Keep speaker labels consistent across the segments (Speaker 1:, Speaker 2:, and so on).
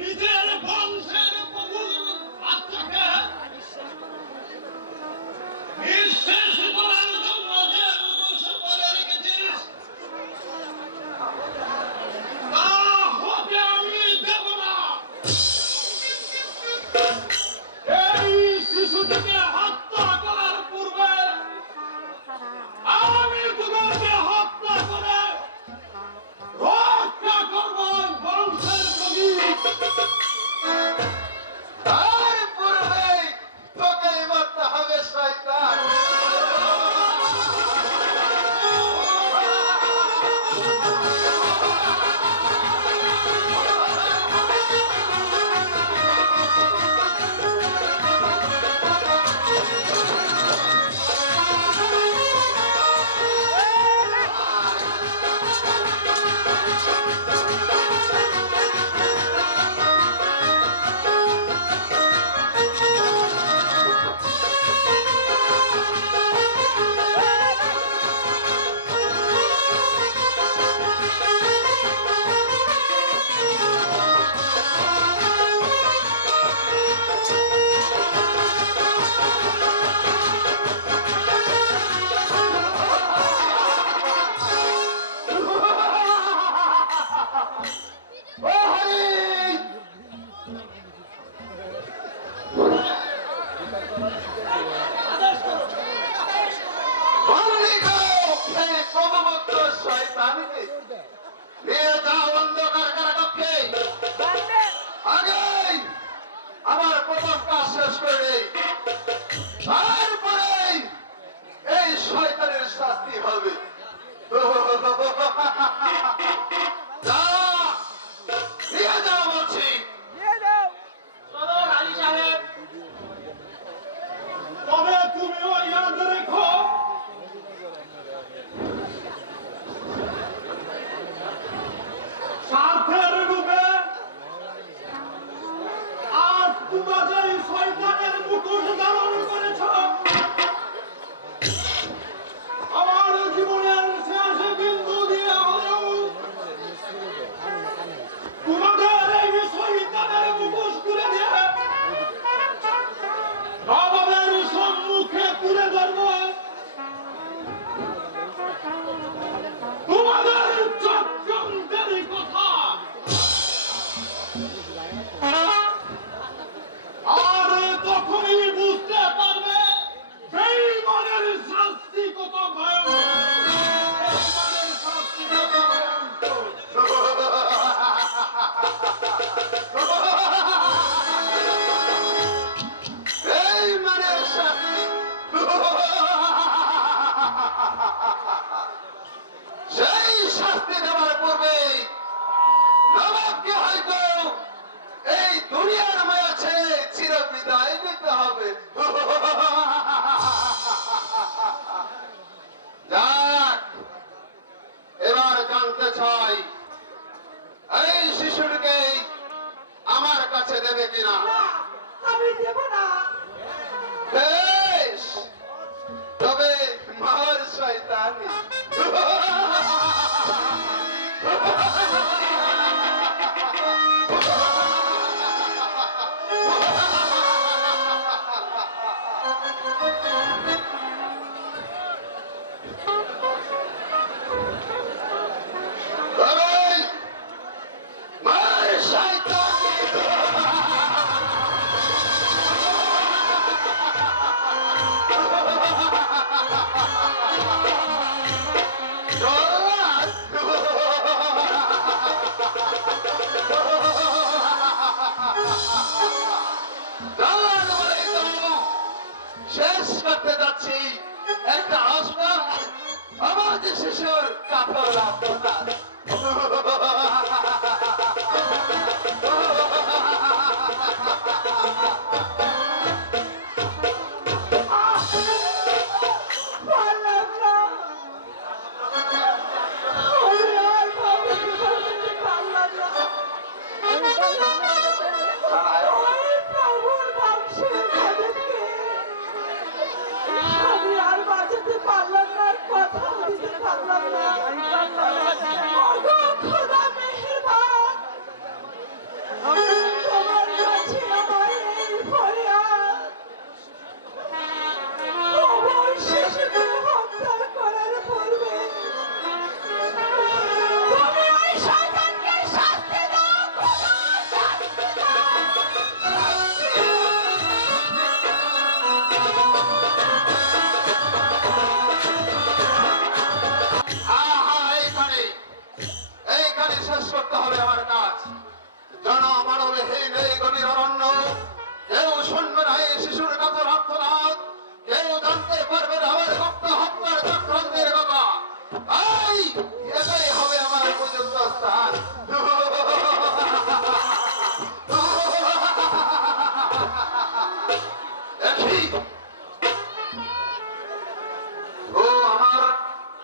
Speaker 1: Іди!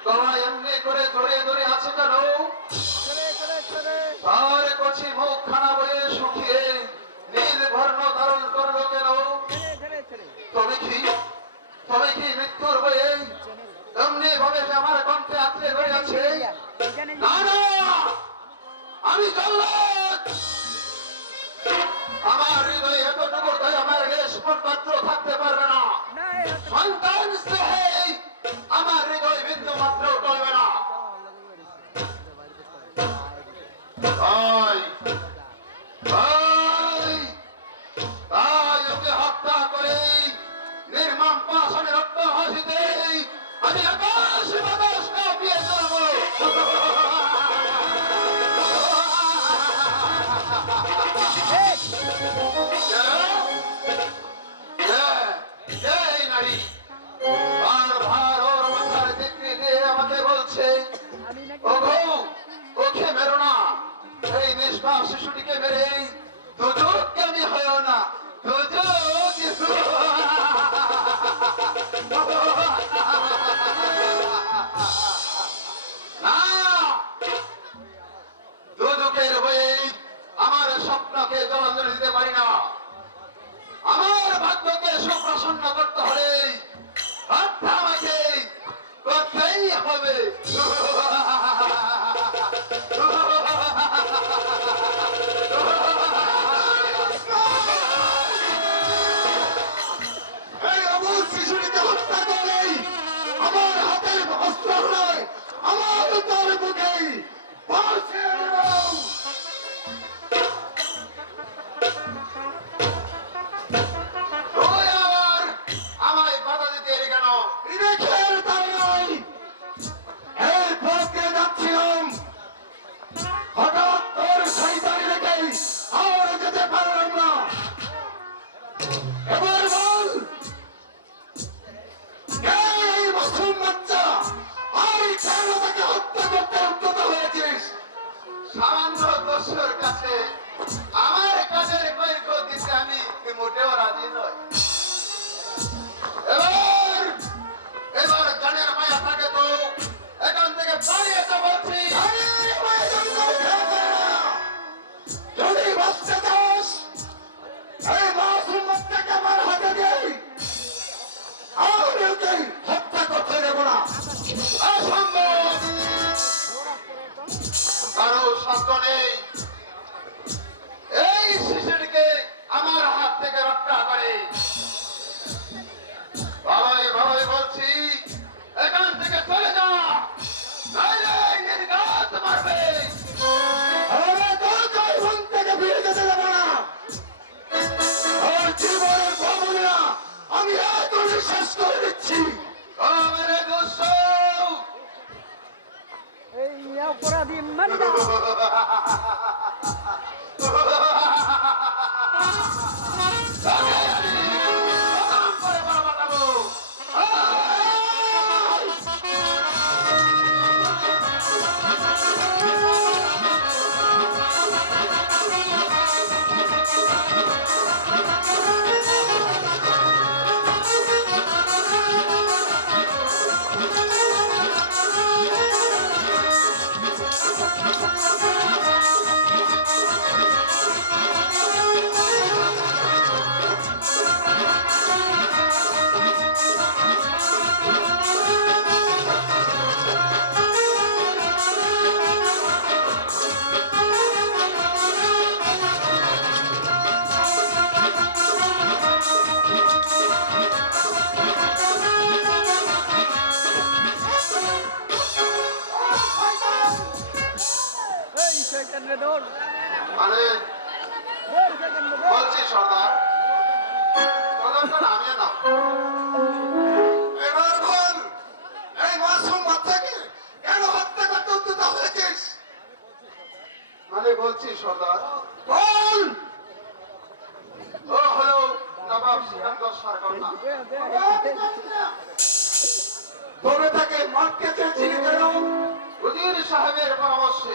Speaker 1: গলা এমনি করে ধরে ধরে আছে কেন? তার কচি মুখ খানা বয়ে শুকিয়ে নীল বর্ণ ধারণ করল কেন? তবে কি? তবে কি মৃত্যুর বয়ে এমনি ভাবে আমার কণ্ঠে আঁকড়ে ধরে আছে? আমি জল্লাদ আমার হৃদয়ে এতটুকু আমার রেশমন পাত্র থাকতে পারবে না। সন্তান কষ্ট নেই। মানে বলছি সর্দার তদন্ত নামিয়ে নাও এবার বল কেন হত্যা করতে মানে বলছি সর্দার বল! ও হলো নবাব সিকান্দার সরকার না তোমরা তাকে মারতে সাহেবের পরামর্শে।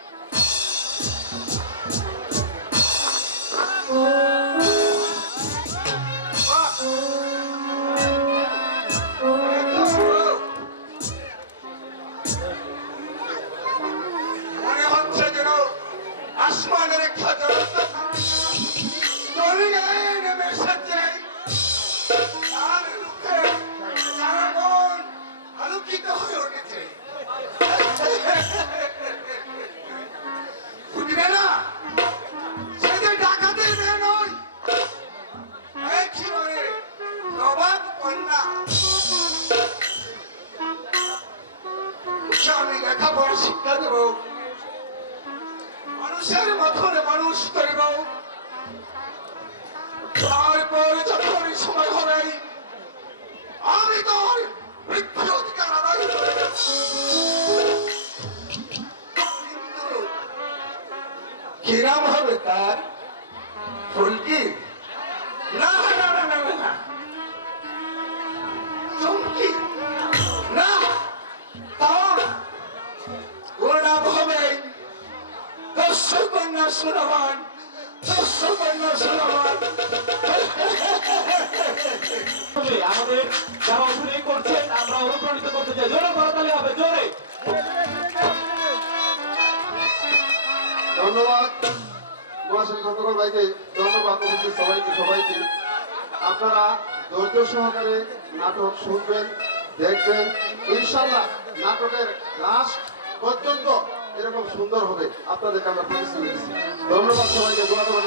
Speaker 1: কি নাম হবে তার? ফুলকি না না না না না, চমকি? না তাও না। ওর নাম হবে দর্শক কন্যা সুরমান দর্শক কন্যা সুরমান
Speaker 2: আমাদের যারা অভিনয় করছেন
Speaker 1: আপনারা সহকারে নাটক শুনবেন দেখবেন। নাটকের এরকম সুন্দর হবে। আপনাদেরকে আমরা ধন্যবাদ সবাইকে
Speaker 2: ধন্যবাদ।